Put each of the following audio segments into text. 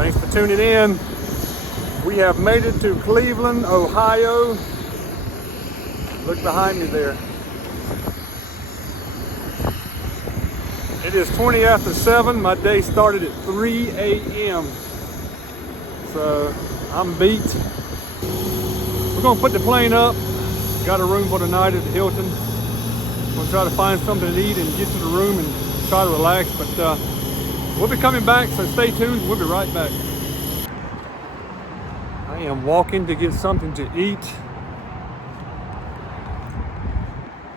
Thanks for tuning in. We have made it to Cleveland, Ohio. Look behind me there. It is 20 after 7. My day started at 3 a.m. So I'm beat. We're gonna put the plane up. Got a room for the night at the Hilton. Gonna try to find something to eat and get to the room and try to relax. But we'll be coming back, so stay tuned. We'll be right back. I am walking to get something to eat.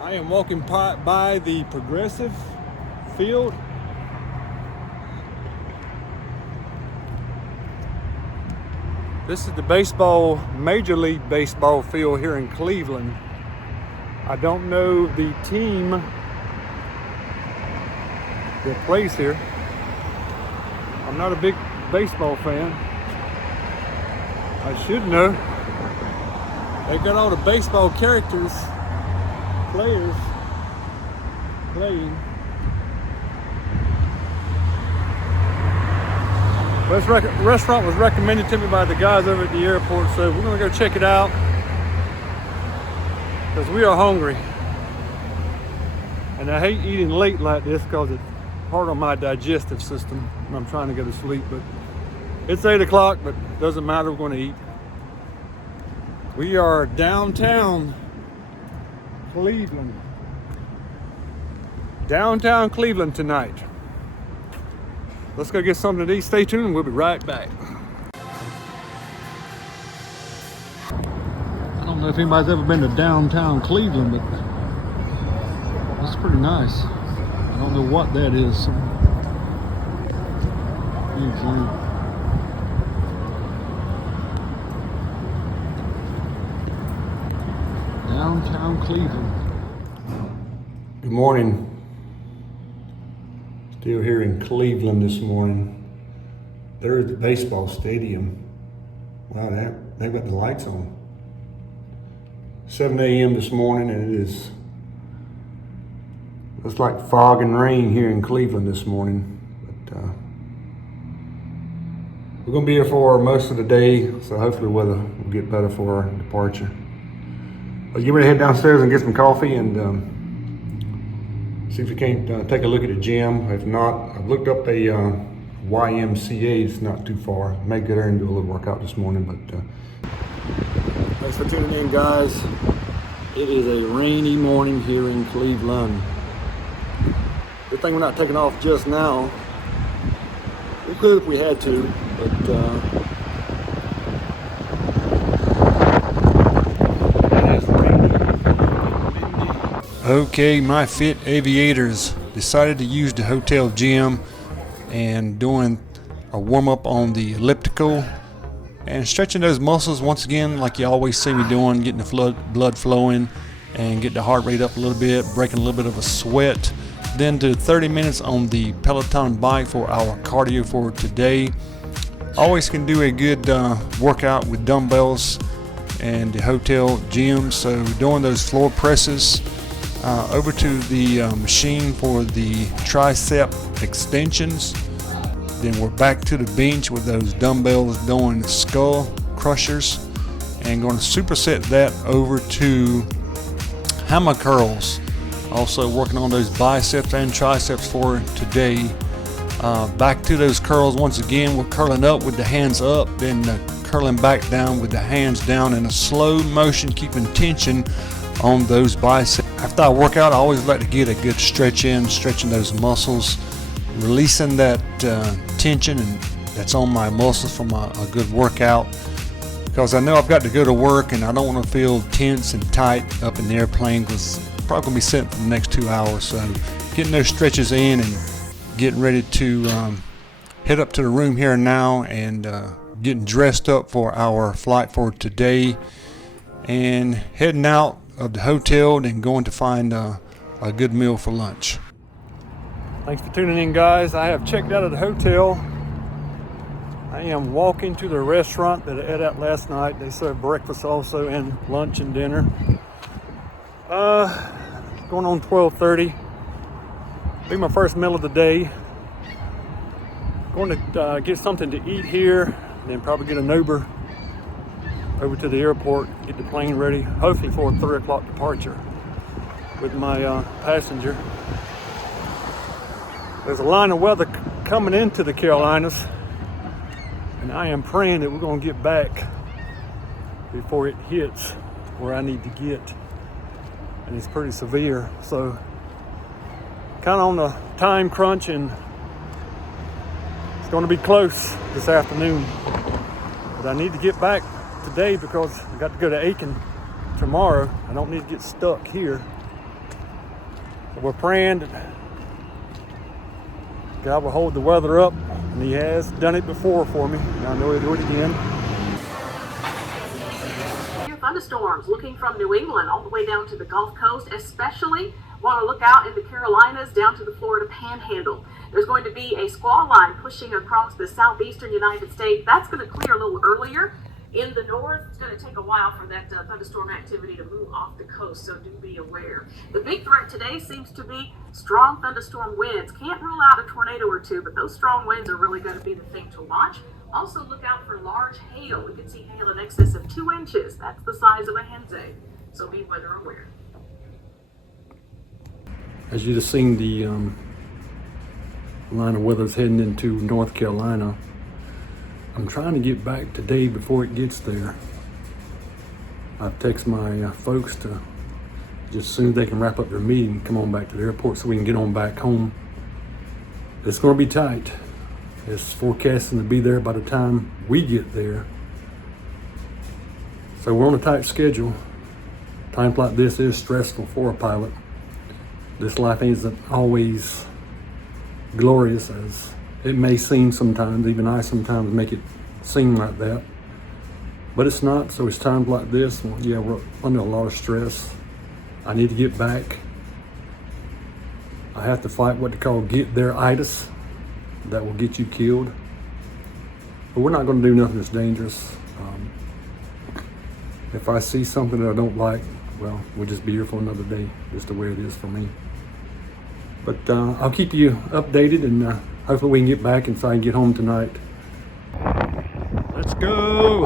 I am walking by the Progressive field. This is the Major League Baseball field here in Cleveland. I don't know the team that plays here. I'm not a big baseball fan. I should know. They got all the baseball characters, players playing. This restaurant was recommended to me by the guys over at the airport, so we're gonna go check it out because we are hungry. And I hate eating late like this because it's hard on my digestive system when I'm trying to go to sleep. But it's 8 o'clock, but doesn't matter, we're gonna eat. We are downtown Cleveland. Downtown Cleveland tonight. Let's go get something to eat. Stay tuned and we'll be right back. I don't know if anybody's ever been to downtown Cleveland, but it's pretty nice. I don't know what that is. Huge land. Downtown Cleveland. Good morning. Still here in Cleveland this morning. There's the baseball stadium. Wow, they've got the lights on. 7 a.m. this morning, and it is, looks like fog and rain here in Cleveland this morning. But we're gonna be here for most of the day, so hopefully the weather will get better for our departure. Let's get ready to head downstairs and get some coffee and see if we can't take a look at the gym. If not, I've looked up a YMCA. It's not too far. May go there and do a little workout this morning. But thanks for tuning in, guys. It is a rainy morning here in Cleveland. Good thing we're not taking off just now. We could if we had to, but okay, my fit aviators decided to use the hotel gym and doing a warm-up on the elliptical and stretching those muscles once again like you always see me doing, getting the blood flowing and get the heart rate up a little bit, breaking a little bit of a sweat. Then do 30 minutes on the Peloton bike for our cardio for today. Always can do a good workout with dumbbells and the hotel gym, so doing those floor presses. Over to the machine for the tricep extensions. Then we're back to the bench with those dumbbells doing skull crushers and going to superset that over to hammer curls. Also working on those biceps and triceps for today. Back to those curls once again. We're curling up with the hands up, then curling back down with the hands down in a slow motion, keeping tension on those biceps. After I work out, I always like to get a good stretch in, stretching those muscles, releasing that tension and that's on my muscles from a good workout, because I know I've got to go to work and I don't want to feel tense and tight up in the airplane because I'm probably going to be sitting for the next 2 hours. So getting those stretches in and getting ready to head up to the room here now and getting dressed up for our flight for today and heading out of the hotel and going to find a good meal for lunch. Thanks for tuning in, guys. I have checked out of the hotel. I am walking to the restaurant that I ate at last night. They serve breakfast also and lunch and dinner. Going on 12:30. Be my first meal of the day. Going to get something to eat here, and then probably get an Uber over to the airport, get the plane ready, hopefully for a 3 o'clock departure with my passenger. There's a line of weather coming into the Carolinas, and I am praying that we're going to get back before it hits where I need to get, and it's pretty severe. So kind of on the time crunch, and it's going to be close this afternoon, but I need to get back today because I got to go to Aiken tomorrow. I don't need to get stuck here. So we're praying that God will hold the weather up, and He has done it before for me, and I know He'll do it again. Thunderstorms looking from New England all the way down to the Gulf Coast, especially want to look out in the Carolinas down to the Florida Panhandle. There's going to be a squall line pushing across the southeastern United States. That's going to clear a little earlier. In the north, it's going to take a while for that thunderstorm activity to move off the coast, so do be aware. The big threat today seems to be strong thunderstorm winds. Can't rule out a tornado or two, but those strong winds are really going to be the thing to watch. Also look out for large hail. We could see hail in excess of 2 inches. That's the size of a hen's egg, so be weather aware. As you just seen, the line of weather's heading into North Carolina. I'm trying to get back today before it gets there. I've texted my folks to just as soon as they can wrap up their meeting, come on back to the airport so we can get on back home. It's going to be tight. It's forecasting to be there by the time we get there. So we're on a tight schedule. Times like this is stressful for a pilot. This life isn't always glorious as it may seem sometimes. Even I sometimes make it seem like that. But it's not, so it's times like this. Well, yeah, we're under a lot of stress. I need to get back. I have to fight what they call get there-itis. That will get you killed. But we're not going to do nothing that's dangerous. If I see something that I don't like, well, we'll just be here for another day, just the way it is for me. But I'll keep you updated, and hopefully we can get back and try and get home tonight. Let's go.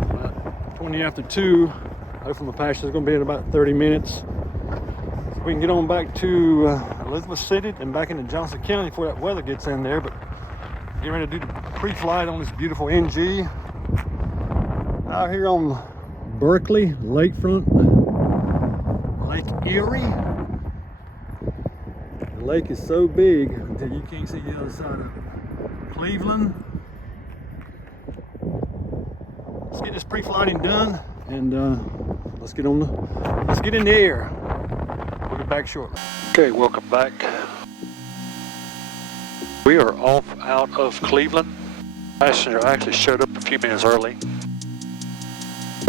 About 20 after 2. Hopefully my passenger's going to be in about 30 minutes. So we can get on back to Elizabeth City and back into Johnson County before that weather gets in there. But getting ready to do the pre-flight on this beautiful NG. Out here on Berkeley lakefront, Lake Erie. The lake is so big until you can't see the other side of it. Cleveland. Let's get this pre-flighting done, and let's get in the air. We'll be back shortly. Okay, welcome back. We are off out of Cleveland. Passenger actually showed up a few minutes early.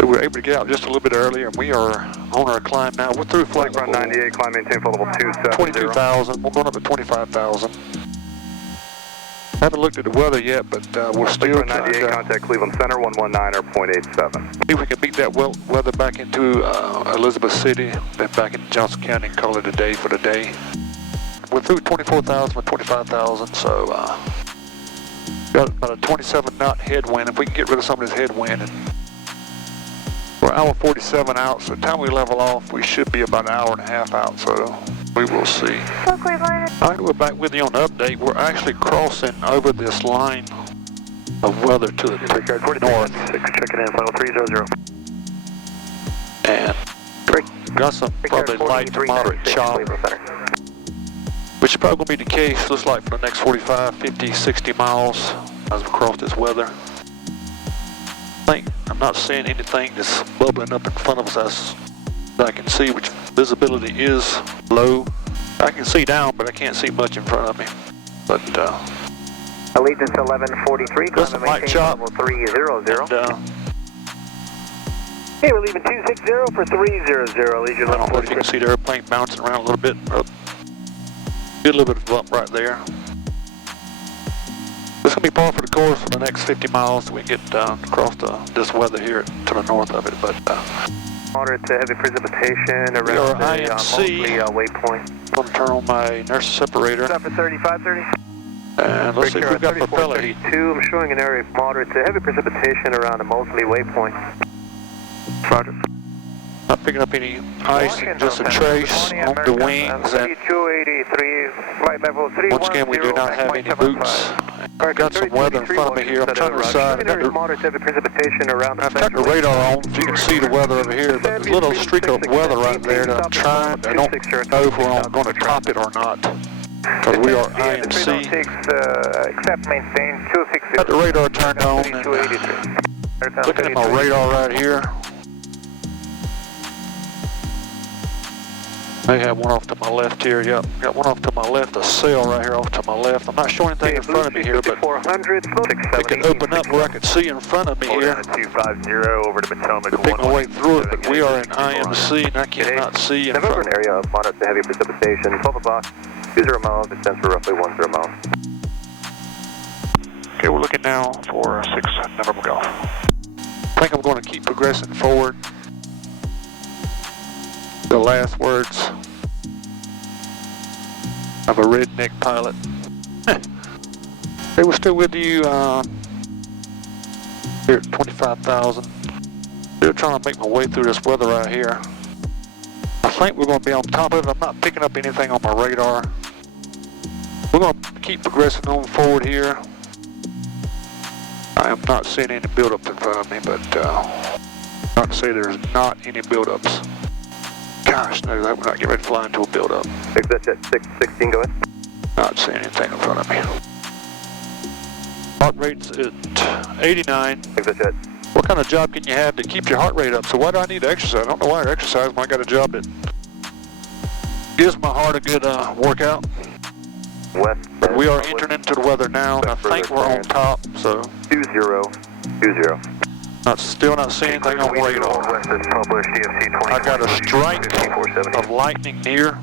We were able to get out just a little bit earlier, and we are on our climb now. We're through flight level 98, climb maintain flight level 270. 22,000. We're going up to 25,000. Haven't looked at the weather yet, but we're still trying to contact Cleveland Center 119 or 0.87. See if we can beat that weather back into Elizabeth City, then back into Johnson County, and call it a day for the day. We're through 24,000 with 25,000, so got about a 27 knot headwind. If we can get rid of some of this headwind, and we're hour 47 out, so the time we level off, we should be about an hour and a half out, so we will see. Alright, we're back with you on the update. We're actually crossing over this line of weather to the north. Checking in, final 300. And got some probably light to moderate chop, which is probably going to be the case, looks like, for the next 45, 50, 60 miles as we cross this weather. I'm not seeing anything that's bubbling up in front of us as I can see, which visibility is low. I can see down, but I can't see much in front of me. But Allegiance 1143, climb light chop. Level 300. And, hey, we're leaving 260 for 300. Allegiance I don't know if you can see the airplane bouncing around a little bit. Get a little bit of a bump right there. This is going to be par for the course for the next 50 miles till we get across this weather here to the north of it. But moderate to heavy precipitation around the mostly waypoint. I'm going to turn on my nurse separator. Stop at 3530. And let's see if we've got propeller heat. 3432, I'm showing an area of moderate to heavy precipitation around the Moseley waypoint. Roger. Not picking up any ice, just a trace on the wings. And 3283, flight level 310. once again, we do not have any boots. I've got some weather in front of me here. I'm trying to decide. I've got the radar on, if you can see the weather over here, but there's a little streak of weather right there that I'm trying. I don't know if we're going to top it or not, because we are IMC. Except maintain 260. Got the radar turned on, and looking at my radar right here. May have one off to my left here. Yep, got one off to my left, a sail right here off to my left. I'm not showing anything in front of me here, but it can open up where I can see in front of me here. 250 over to Potomac. We're picking my way through it, but we are in IMC and I cannot see in front of an area of moderate to heavy precipitation. 12 o'clock, 20 miles, descent for roughly 10 miles. Okay, we're looking now for 6 November Golf. I think I'm going to keep progressing forward. The last words of a redneck pilot. They were still with you here at 25,000. Still trying to make my way through this weather right here. I think we're going to be on top of it. I'm not picking up anything on my radar. We're going to keep progressing on forward here. I am not seeing any buildups in front of me, but not to say there's not any buildups. Gosh, no, that we're not getting ready to fly into a build-up. Exit at 616, go ahead. Not seeing anything in front of me. Heart rate's at 89. Exit at. What kind of job can you have to keep your heart rate up? So why do I need to exercise? I don't know why I exercise when I got a job that gives my heart a good workout. West. We are entering into the weather now, and I think we're on top, so. 2020. Still not seeing anything on radar. I got a strike of lightning near,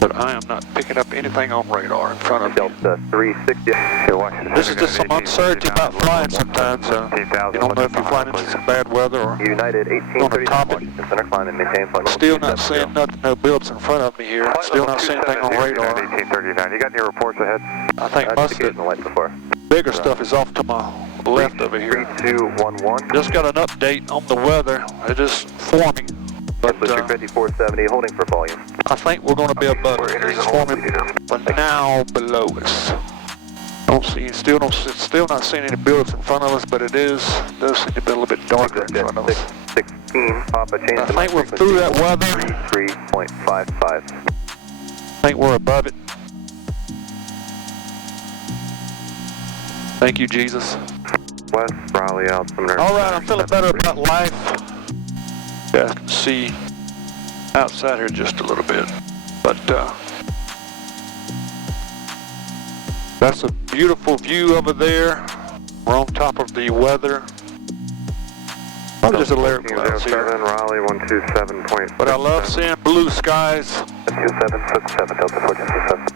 but I am not picking up anything on radar in front of me. Delta 360. This is just some uncertainty about flying sometimes. You don't know if you're flying into some bad weather or United on the top of it. Still not seeing nothing, no builds in front of me here. Still not seeing anything on radar. 1839. You got any reports ahead? I think most of the bigger stuff is off to my left over here. 3211. Just got an update on the weather. It's just forming. But 5470, holding for volume. I think we're going to be above it. It's forming, but now below us. Still not seeing any buildups in front of us, but it does seem to be a little bit darker in front of us. 16, Papa, change I think we're through that weather. 3.55. I think we're above it. Thank you, Jesus. West, Raleigh, altimeter. All right, I'm feeling better about life. Yeah, I can see outside here just a little bit, but that's a beautiful view over there. We're on top of the weather. Probably just a layer of clouds here. Raleigh 127. But I love seeing blue skies. 27, Delta 427.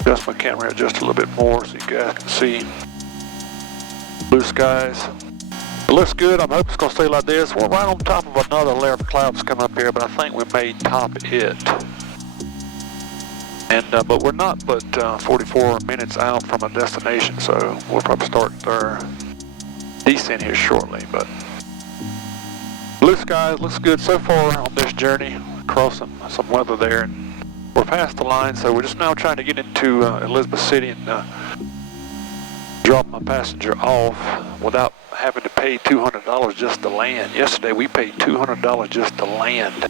Adjust my camera just a little bit more so you guys can see blue skies. It looks good. I hope it's going to stay like this. We're right on top of another layer of clouds coming up here, but I think we may top it. And but we're not but 44 minutes out from a destination, so we'll probably start our descent here shortly. But blue skies looks good so far on this journey. Across some weather there, and we're past the line, so we're just now trying to get into Elizabeth City and drop my passenger off without having to pay $200 just to land. Yesterday we paid $200 just to land.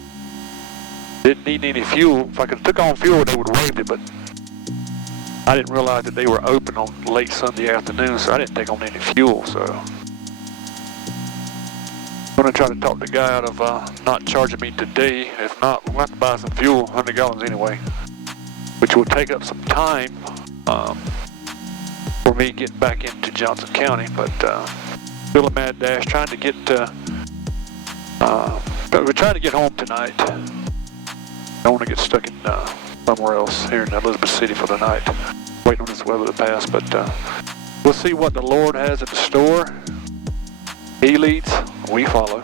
Didn't need any fuel. If I could have took on fuel, they would have waived it, but I didn't realize that they were open on late Sunday afternoon, so I didn't take on any fuel. So I'm going to try to talk the guy out of not charging me today. If not, we'll have to buy some fuel, 100 gallons anyway, which will take up some time for me getting back into Johnson County. But still a mad dash, trying to get we're trying to get home tonight. I don't want to get stuck in somewhere else here in Elizabeth City for the night, waiting on this weather to pass. But we'll see what the Lord has in store. He leads, we follow.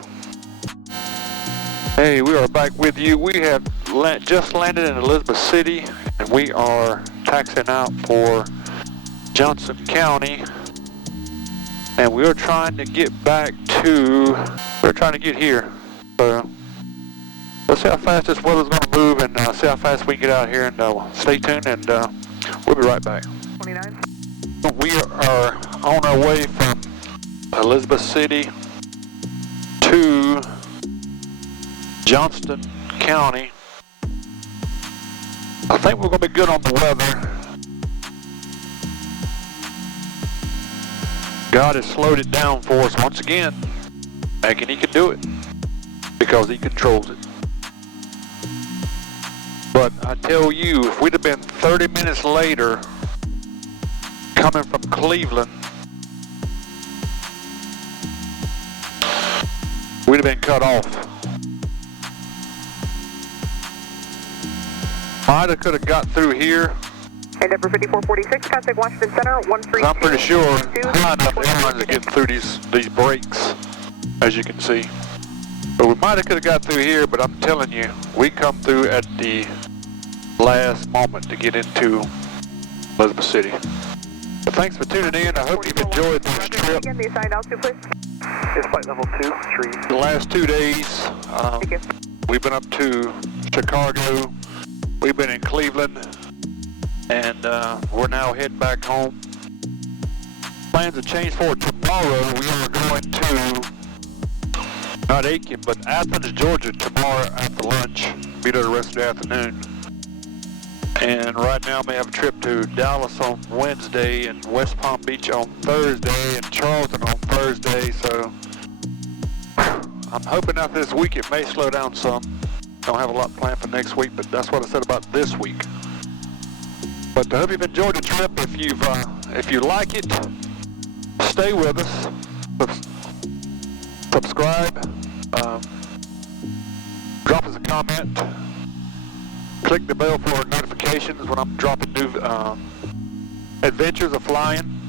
Hey, we are back with you. We have just landed in Elizabeth City, and we are taxiing out for Johnson County. And we're trying to get here. So let's see how fast this weather's going to move, and see how fast we can get out here, and stay tuned, and we'll be right back. 29. We are on our way from Elizabeth City to Johnston County. I think we're going to be good on the weather. God has slowed it down for us once again, making He can do it because He controls it. But I tell you, if we'd have been 30 minutes later coming from Cleveland, we'd have been cut off. Might have could have got through here. And number 5446, contact Washington Center, 132. I'm pretty sure high enough airlines are getting through these breaks, as you can see. But we might have could have got through here, but I'm telling you, we come through at the last moment to get into Elizabeth City. But thanks for tuning in. I hope you've enjoyed this trip. Again, the assigned altitude, please. It's flight level 23. The last 2 days, Thank you. we've been up to Chicago. We've been in Cleveland. And we're now heading back home. Plans have changed for tomorrow. We are going to, not Aiken, but Athens, Georgia tomorrow after lunch. Be there the rest of the afternoon. And right now we have a trip to Dallas on Wednesday and West Palm Beach on Thursday and Charleston on Thursday. So I'm hoping after this week it may slow down some. Don't have a lot planned for next week, but that's what I said about this week. But I hope you've enjoyed the trip. If you like it, stay with us. Subscribe. Drop us a comment. Click the bell for notifications when I'm dropping new adventures of flying.